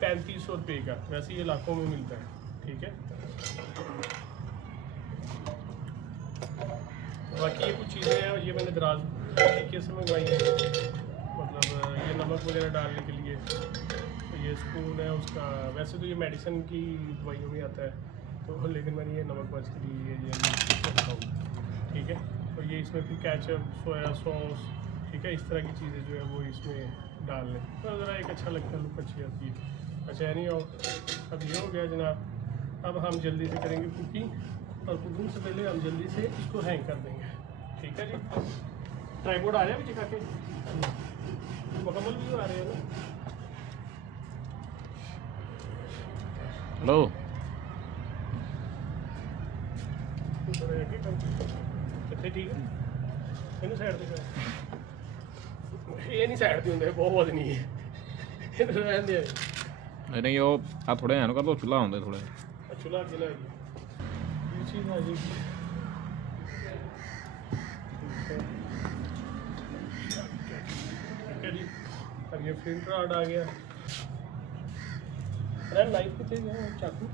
3500 रुपये का, वैसे ये लाखों में मिलता है, ठीक है। बाकी ये कुछ चीज़ें हैं, ये मैंने दराज तरीके से मंगवाई हैं, मतलब ये नमक वगैरह डालने के लिए, तो ये स्पून है उसका, वैसे तो ये मेडिसिन की दवाइयों में आता है, तो लेकिन मैंने ये नमक मर्च के लिए ये रखा हूँ, ठीक है। और ये इसमें फिर केचप, सोया सॉस, ठीक है, इस तरह की चीज़ें जो है वो इसमें डाल लें, तो ज़रा एक अच्छा लगता है, लुक अच्छी आती है। अच्छा नहीं हो, अब ये हो गया जनाब। अब हम जल्दी से करेंगे कुकिंग, और कुकिंग से पहले हम जल्दी से इसको हैंग कर देंगे, ठीक है जी। ट्राइपॉड आ रहा है पीछे का के मुकम्मल भी आ रहे हैं ना। हेलो कितने ठीक है ਇਹਨੂੰ ਸਾਈਡ ਤੇ ਕਰ, ਇਹ ਨਹੀਂ ਸਾਈਡ ਤੇ ਹੁੰਦੇ, ਬਹੁਤ ਨਹੀਂ ਹੈ ਇਹਨੂੰ ਰਹਿੰਦੇ ਆ। नहीं वो आप थोड़े हैं कर लो, चूल्हा होंगे थोड़े चूल्हा अगे ला ये चीज़ आ जाएगी, ठीक है जी। अब ये फिल्टर आर्ट आ गया, अरे लाइफ कितने गया चाकू,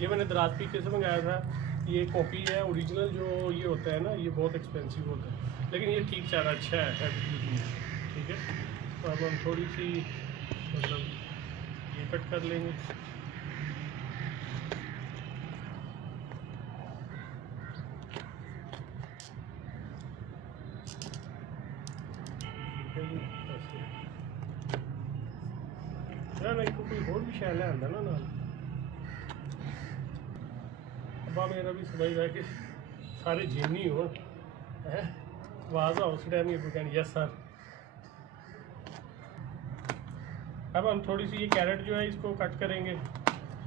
ये मैंने दराज पीके से मंगाया था, ये कॉपी है ओरिजिनल जो ये होता है ना, ये बहुत एक्सपेंसिव होता है, लेकिन ये ठीक ज़्यादा अच्छा है, ठीक है। तो अब हम थोड़ी सी मतलब ये कट कर लेंगे, ठीक है जी। यार नहीं कोई और भी शैल है आंदा ना नाल, अब्बा मेरा भी समझ रहा है कि सारे जिन्नी हो है, आवाज़ आओ उस टाइम ये कोई कहना यस सर। अब हम थोड़ी सी ये कैरेट जो है इसको कट करेंगे,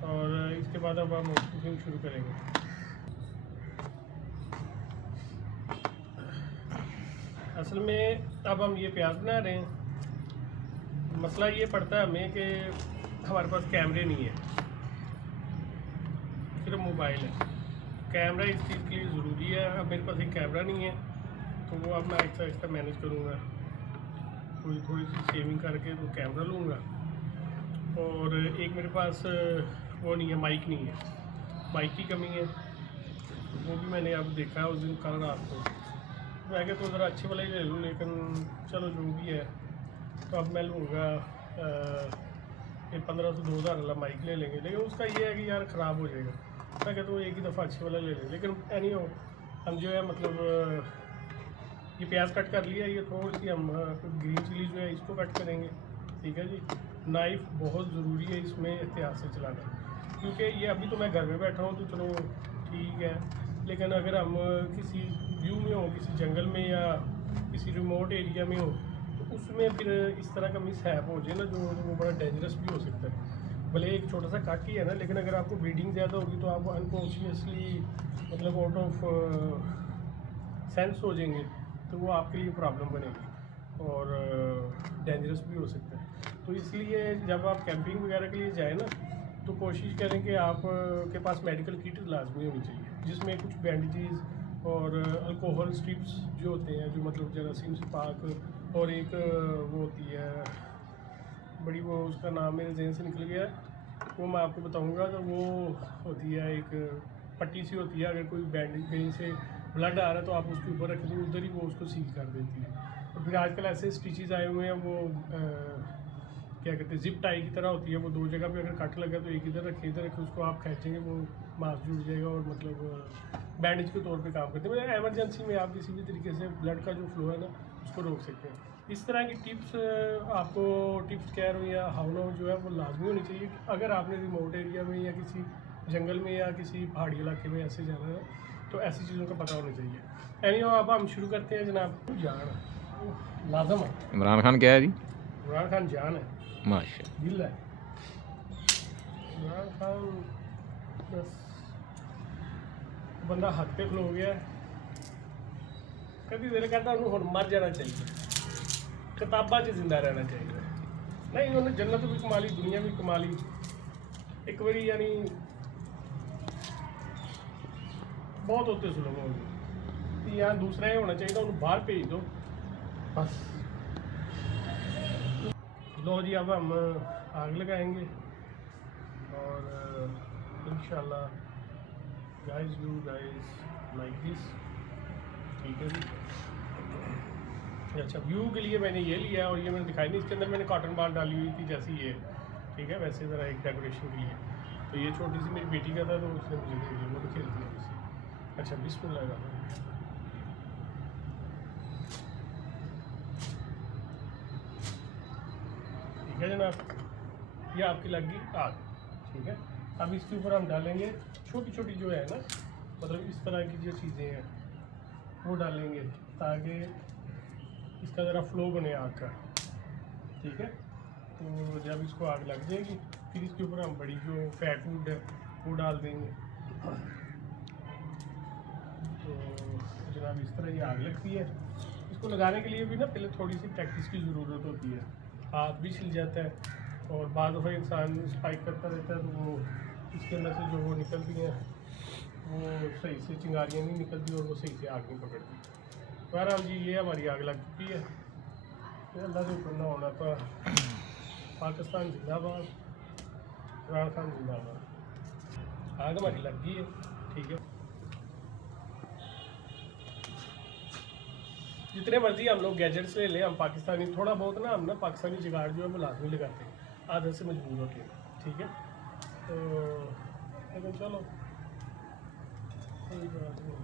और इसके बाद अब हम कुकिंग शुरू करेंगे। असल में अब हम ये प्याज बना रहे हैं, मसला ये पड़ता है हमें कि हमारे पास कैमरे नहीं है, सिर्फ मोबाइल है। कैमरा इस चीज़ के लिए ज़रूरी है, अब मेरे पास एक कैमरा नहीं है, तो वो अब मैं आहिस्ता आहिस्ता मैनेज करूँगा, थोड़ी सी सेविंग करके तो कैमरा लूँगा। और एक मेरे पास वो नहीं है, माइक नहीं है, माइक की कमी है, वो भी मैंने अब देखा है उस दिन कल रात को, मैं क्या तो ज़रा अच्छे वाला ही ले लूँ, लेकिन चलो जो भी है। तो अब मैं लूँगा ये 1500 से 2000 वाला माइक ले लेंगे, लेकिन उसका ये है कि यार ख़राब हो जाएगा, मैं कहता हूँ एक ही दफ़ा अच्छे वाला ले लें। लेकिन एनी हो, हम जो है मतलब ये प्याज कट कर लिया, ये थोड़ी सी हम ग्रीन चिली जो है इसको कट करेंगे, ठीक है जी। नाइफ़ बहुत ज़रूरी है इसमें एहतियात से चलाना, क्योंकि ये अभी तो मैं घर में बैठा हूँ तो चलो ठीक है, लेकिन अगर हम किसी व्यू में हो, किसी जंगल में या किसी रिमोट एरिया में हो, तो उसमें फिर इस तरह का मिसहैप हो जाए ना, जो वो बड़ा डेंजरस भी हो सकता है। भले एक छोटा सा कट ही है ना, लेकिन अगर आपको ब्लीडिंग ज़्यादा होगी तो आप अनकॉन्शियसली मतलब आउट ऑफ सेंस हो जाएंगे, तो वो आपके लिए प्रॉब्लम बनेगी और डेंजरस भी हो सकता है। तो इसलिए जब आप कैंपिंग वगैरह के लिए जाएँ ना, तो कोशिश करें कि आप के पास मेडिकल किट लाजमी होनी चाहिए, जिसमें कुछ बैंडेजेस और अल्कोहल स्ट्रिप्स जो होते हैं, जो मतलब जरासीम से पाक, और एक वो होती है बड़ी, वो उसका नाम मेरे जहन से निकल गया, वो मैं आपको बताऊंगा। तो वो होती है एक पट्टी सी होती है, अगर कोई बैंडेज कहीं से ब्लड आ रहा है तो आप उसके ऊपर रखें तो उधर ही वो उसको सील कर देती है। और फिर आजकल ऐसे स्टिचेस आए हुए हैं, वो क्या कहते हैं, जिप टाई की तरह होती है, वो दो जगह पे अगर कट लगा तो एक इधर रखे उसको आप खींचेंगे, वो मांस जुड़ जाएगा और मतलब बैंडेज के तौर पे काम करते हैं। मतलब एमरजेंसी में आप किसी भी तरीके से ब्लड का जो फ्लो है ना उसको रोक सकते हैं। इस तरह की टिप्स आपको टिप्स कह रहा हूँ या हाउ नो जो है वो लाजमी होनी चाहिए, अगर आपने रिमोट एरिया में या किसी जंगल में या किसी पहाड़ी इलाके में ऐसे जाना है तो ऐसी चीज़ों का पता होना चाहिए। एनीवे अब हम शुरू करते हैं जनाब। जान लाजम है। इमरान खान क्या है जी? इमरान खान जान है, माशा दिल है इमरान खान, बस बंदा हद पे खलो गया, कभी दिल करता उन्होंने हुण मर जाना चाहिए, किताबा च जिंदा रहना चाहिए। नहीं उन्हें जन्नत भी कमा ली, दुनिया भी कमा ली एक बारी, यानी बहुत होते सुलम हो गए, यहाँ दूसरा ही होना चाहिए, उन्हें बाहर भेज दो बस, लो जी, अब हम आग लगाएंगे और इंशाल्लाह guys you guys like this. ठीक है जी। अच्छा, व्यू के लिए मैंने ये लिया और ये मैंने दिखाई नहीं, इसके अंदर मैंने कॉटन बाल डाली हुई थी जैसे ये, ठीक है, वैसे ज़रा एक डेकोरेशन के लिए। तो ये छोटी सी मेरी बेटी का था तो उसने मुझे दे दिया, वो तो खेलती है उससे। अच्छा, बिस्मिल्लाह का ठीक है जनाब, ये आपकी लग गई आग। ठीक है, अब इसके ऊपर हम डालेंगे छोटी छोटी जो है ना, मतलब इस तरह की जो चीज़ें हैं वो डालेंगे ताकि इसका ज़रा फ्लो बने आग का। ठीक है, तो जब इसको आग लग जाएगी फिर इसके ऊपर हम बड़ी जो फैट वुड है वो डाल देंगे। तो जनाब इस तरह ये आग लगती है। इसको लगाने के लिए भी ना पहले थोड़ी सी प्रैक्टिस की ज़रूरत होती है, हाथ भी छिल जाता है और बाद दफ़ा इंसान स्पाइक करता रहता है तो वो इसके अंदर से जो वो निकलती हैं वो सही से चिंगारियाँ नहीं निकलती और वो सही से आग नहीं पकड़ती। बहरहाल जी, ये हमारी आग लग चुकी है। अल्लाह से ऊपर ना होना था। पाकिस्तान जिंदाबाद, इमरान खान जिंदाबाद। आग हमारी लग गई है। ठीक है, जितने मर्जी हम लोग गैजेट्स ले लें, हम पाकिस्तानी थोड़ा बहुत ना, हम ना पाकिस्तानी जुगाड़ जो है वो लाजमी लगाते हैं, आदत से मजबूर होते हैं। ठीक है, तो लेकिन चलो कोई बात नहीं।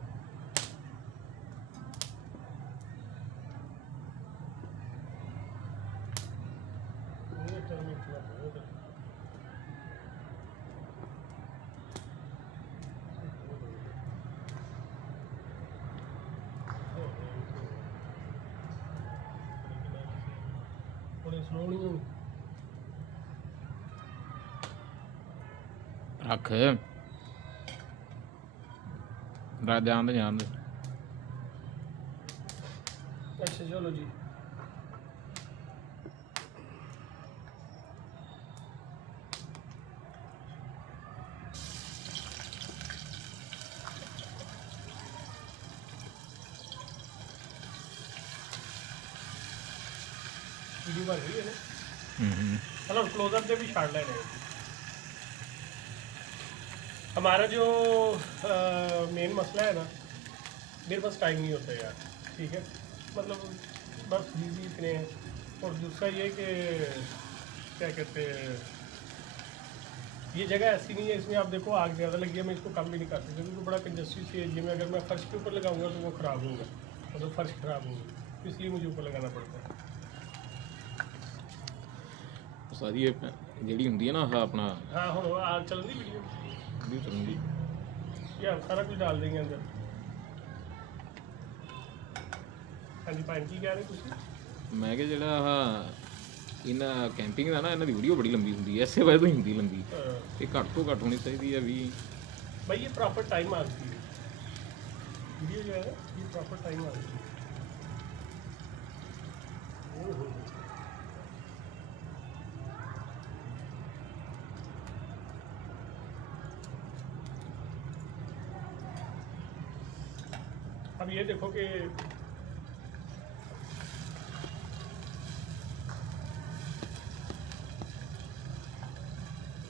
स्लो नहीं हो रख जान दे। अच्छा चलो जी, वीडियो बन रही है ना, चलो क्लोजअप से भी छाड़ लेने। हमारा जो मेन मसला है ना, मेरे पास टाइम नहीं होता यार। ठीक है, मतलब बस बिजी इतने हैं। और दूसरा ये कि क्या कहते हैं, ये जगह ऐसी नहीं है, इसमें आप देखो आग ज़्यादा लगी है, मैं इसको कम भी नहीं कर सकता क्योंकि बड़ा कंजस्टिव सी एरिया में अगर मैं फर्श के ऊपर लगाऊंगा तो वो ख़राब होगा, मतलब फर्श ख़राब होगा, इसलिए मुझे ऊपर लगाना पड़ता है। सारी ਜਿਹੜੀ ਹੁੰਦੀ है ना अपना हाँ हम आग चल रही वीडियो, वीडियो चलूँगी ये हम सारा कुछ डाल देंगे अंदर। हाँ जी भाई, की कह रहे कुछ? मैं कि ਜਿਹੜਾ ਇਹਨਾਂ ਕੈਂਪਿੰਗ ਦਾ ਨਾ ਇਹਨਾਂ ਦੀ ਵੀਡੀਓ ਬੜੀ ਲੰਬੀ ਹੁੰਦੀ ਹੈ, ਇਸੇ ਵਜ੍ਹਾ ਤੋਂ ਹੀ ਹੁੰਦੀ ਲੰਬੀ। ਇਹ ਘੱਟ ਤੋਂ ਘੱਟ ਹੋਣੀ ਚਾਹੀਦੀ ਹੈ ਵੀ भाई, ये प्रॉपर टाइम आती है वीडियो जो है ना, ये प्रॉपर टाइम आती है। अब ये देखो कि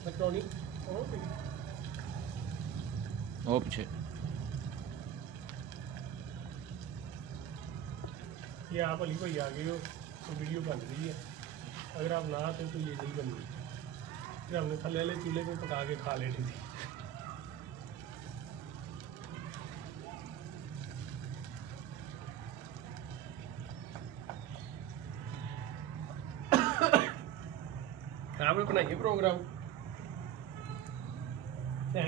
मैक्रोनी ਉਹ ਪਿੱਛੇ ये आप अली भाई आ गए हो तो वीडियो बन रही है, अगर आप ना आते तो ये नहीं बन रही। फिर हमने थले वाले चूल्हे पे पका के खा लेनी थी। आपने बनाइए प्रोग्राम है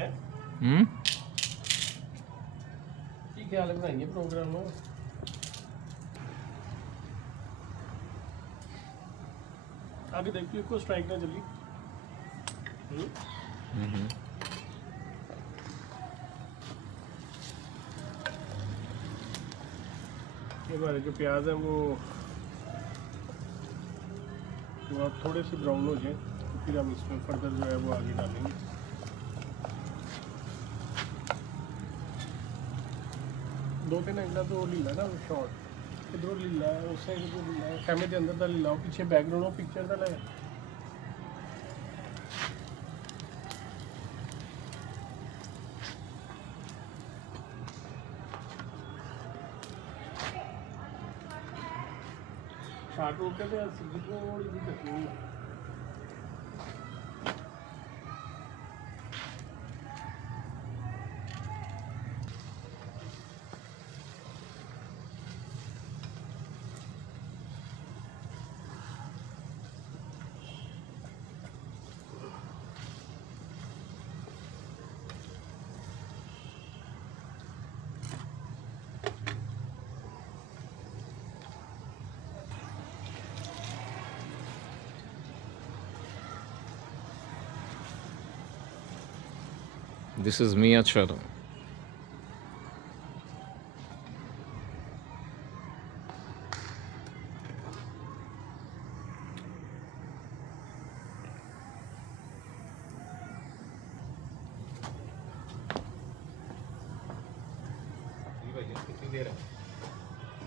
की ख्याल है, बनाइए प्रोग्राम। आगे देखिए को स्ट्राइक ना चली। ये हमारे जो प्याज हैं वो आप थोड़े से ब्राउन हो जाए तो फिर हम इसमें फर्दर जो है वो आगे डालेंगे। दो तीन घंटा तो लीला ना शॉर्ट इधरों ले ला उस साइड इधरों ले ला कैमरे के अंदर दा ले लाओ पीछे बैकग्राउंड और पिक्चर दा ले शार्ट रोके थे सीधी थोड़ी सी कटनी है This is Mia Chadha.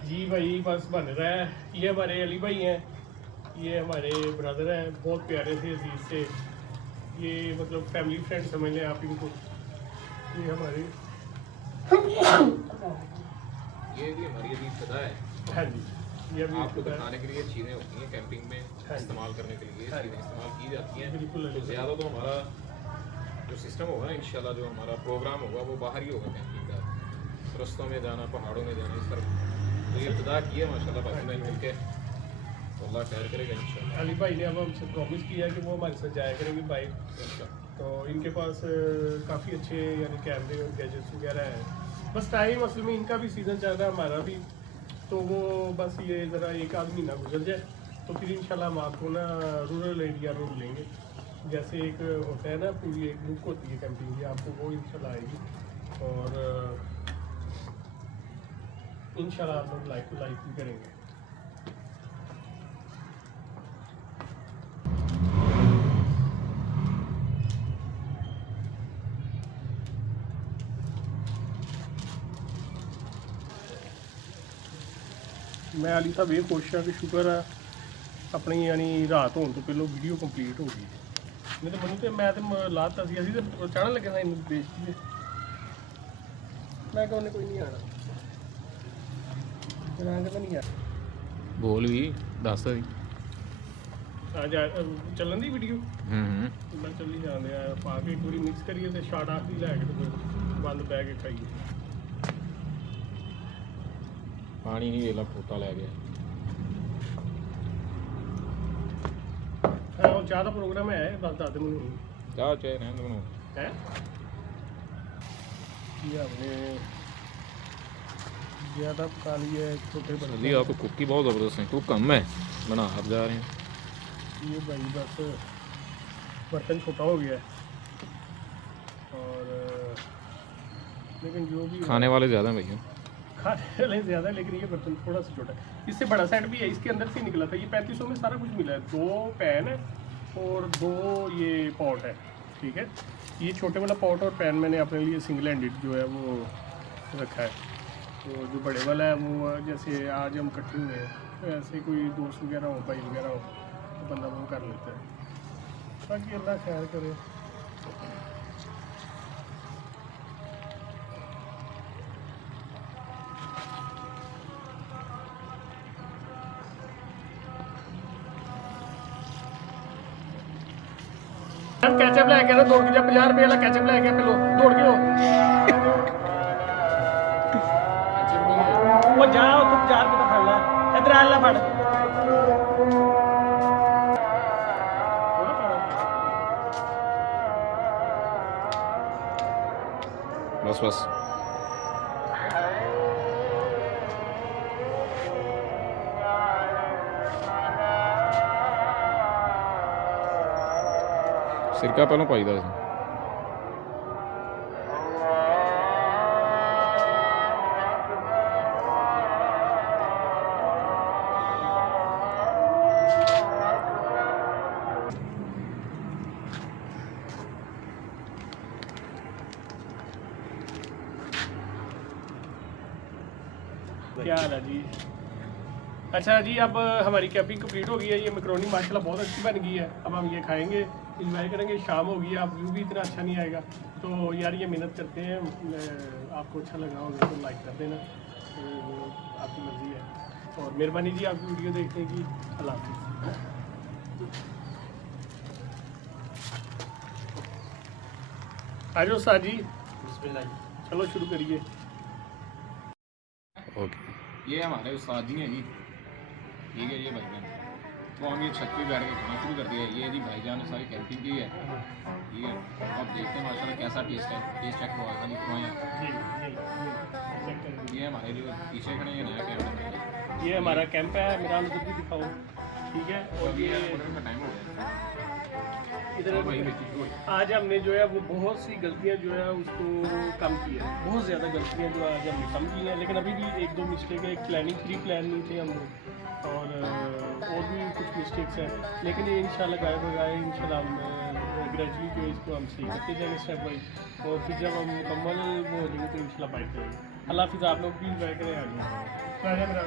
जी भाई बस बन रहा है ये हमारे अली भाई हैं ये हमारे ब्रदर हैं बहुत प्यारे से अजीज से ये मतलब फैमिली फ्रेंड समझ लें आप इनको ये हमारे ये भी हमारी अभी इब्तिदा है। हाँ जी ये अभी आपको इब्तिदा है। दिखाने के लिए चीज़ें होती हैं कैंपिंग में हाँ। इस्तेमाल करने के लिए हाँ। चीज़ें इस्तेमाल की जाती हैं। बिल्कुल तो ज़्यादा तो हमारा जो सिस्टम होगा ना इंशाल्लाह जो हमारा प्रोग्राम होगा वो बाहर ही होगा कैंपिंग का रस्तों में जाना पहाड़ों में जाना इस तरफ तो ये इब्तिदा की है माशाल्लाह बाकी में मिल के तो अल्लाह खैर करेगा इंशाल्लाह। अली भाई ने अब हमसे प्रॉमिस किया कि वो हमारे साथ जाया करेंगे बाइक तो इनके पास काफ़ी अच्छे यानी कैमरे और गैजेट्स वगैरह हैं बस टाइम असल में इनका भी सीज़न चल रहा है हमारा भी तो वो बस ये ज़रा एक आध महीना गुजर जाए तो फिर इंशाल्लाह हम आपको ना रूरल एरिया में मिलेंगे जैसे एक होता है ना पूरी एक लुक होती है कैंपिंग की आपको वो इंशाल्लाह आएगी और इंशाल्लाह आप लोग लाइक टू लाइक भी करेंगे। मैं अली साहब ये खुश हाँ कि शुक्र है अपनी यानी रात होने तो पहले वीडियो कंप्लीट हो गई नहीं तो मैं तो लाता सी असी तो चढ़न लगे था इन्हें बेच दिए मैं कहने कोई नहीं आना कहता नहीं आना बोल भी दस दी आज चलन दी वीडियो मैं चली जाने पा के एक बार मिक्स करिए तो शार्ट आखिरी लैके तो फिर बंद बह के खाइए पानी ही वेला खोता लै गया हाँ चाह का प्रोग्राम है बस दस दिन चाह चाहे रहने दो है ये हमने ज़्यादा पका लिए छोटे जल्दी आप कुक की बहुत ज़बरदस्त है कुक कम है बना आप जा रहे हैं ये भाई बस बर्तन छोटा हो गया है और लेकिन जो भी खाने वाले ज़्यादा हैं भैया खाने वाले ज़्यादा है लेकिन ये बर्तन थोड़ा सा छोटा है इससे बड़ा सेट भी है इसके अंदर से निकला था ये 3500 में सारा कुछ मिला है 2 पैन है और 2 ये पॉट है ठीक है ये छोटे वाला पॉट और पैन मैंने अपने लिए सिंगल हैंडेड जो है वो रखा है तो जो बड़े वाला है वो जैसे आज हम इकट्ठे हुए हैं तो ऐसे कोई दोस्त वगैरह हो भाई वगैरह हो तो बंदा वो कर लेता है बाकी अल्लाह खैर करे कैचअप लैके ना दौड़ के जा 50 रुपये वाला कैचअप लैके पहलो दौड़ के वो जाओ तू 50 रुपये का फड़ ला इधर आ ला फड़ बस बस सिरका पहलों पाईदा सी क्या हाल है जी अच्छा जी, अब हमारी कैपिंग कंप्लीट हो गई है। ये मैक्रोनी माशाल्लाह बहुत अच्छी बन गई है। अब हम ये खाएंगे, इंजॉय करेंगे। शाम होगी, अब व्यू भी इतना अच्छा नहीं आएगा। तो यार ये मेहनत करते हैं, आपको अच्छा लगा होगा तो लाइक कर देना, तो आपकी मर्ज़ी है। और मेहरबानी जी आपकी वीडियो देखने की। अल्लाह हाफ़िज़। आ जाओ उस्ताद जी, चलो शुरू करिए। ओके, ये हमारे उस्ताद जी हैं जी, ठीक है। ये भाईजान तो हम ये छत पे बैठ के खाना शुरू कर दिया। ये जी भाईजान ने सारी कैंपिंग की है, ठीक है। अब देखते हैं माशाल्लाह कैसा टेस्ट है। टेस्ट चेक करवाएगा नहीं करवाएं। ये हमारे जो पीछे खड़े हैं नया कैंप, ये हमारा कैंप है। मेरा उधर भी दिखाओ, ठीक है। और ये का टाइम हो गया इधर भाई बेची। आज हमने जो है वो बहुत सी गलतियां जो है उसको कम किया है। बहुत ज़्यादा गलतियां जो आज हमने कम की हैं, लेकिन अभी भी एक दो मिस्टेक है। एक प्लानिंग प्री प्लान नहीं थे हम लोग, और भी कुछ मिस्टेक्स हैं। लेकिन ये इंशाल्लाह गाय बगाए इंशाल्लाह हम ग्रेजुअली जो है इसको हम सही करते जाएंगे स्टेप बाई। और फिर जब हम मुकम्मल वो हो जाएंगे तो इंशाल्लाह बाइक करेंगे। अल्लाह हाफिज़। आप लोग भी इंजॉय करें। आ जाए मेरा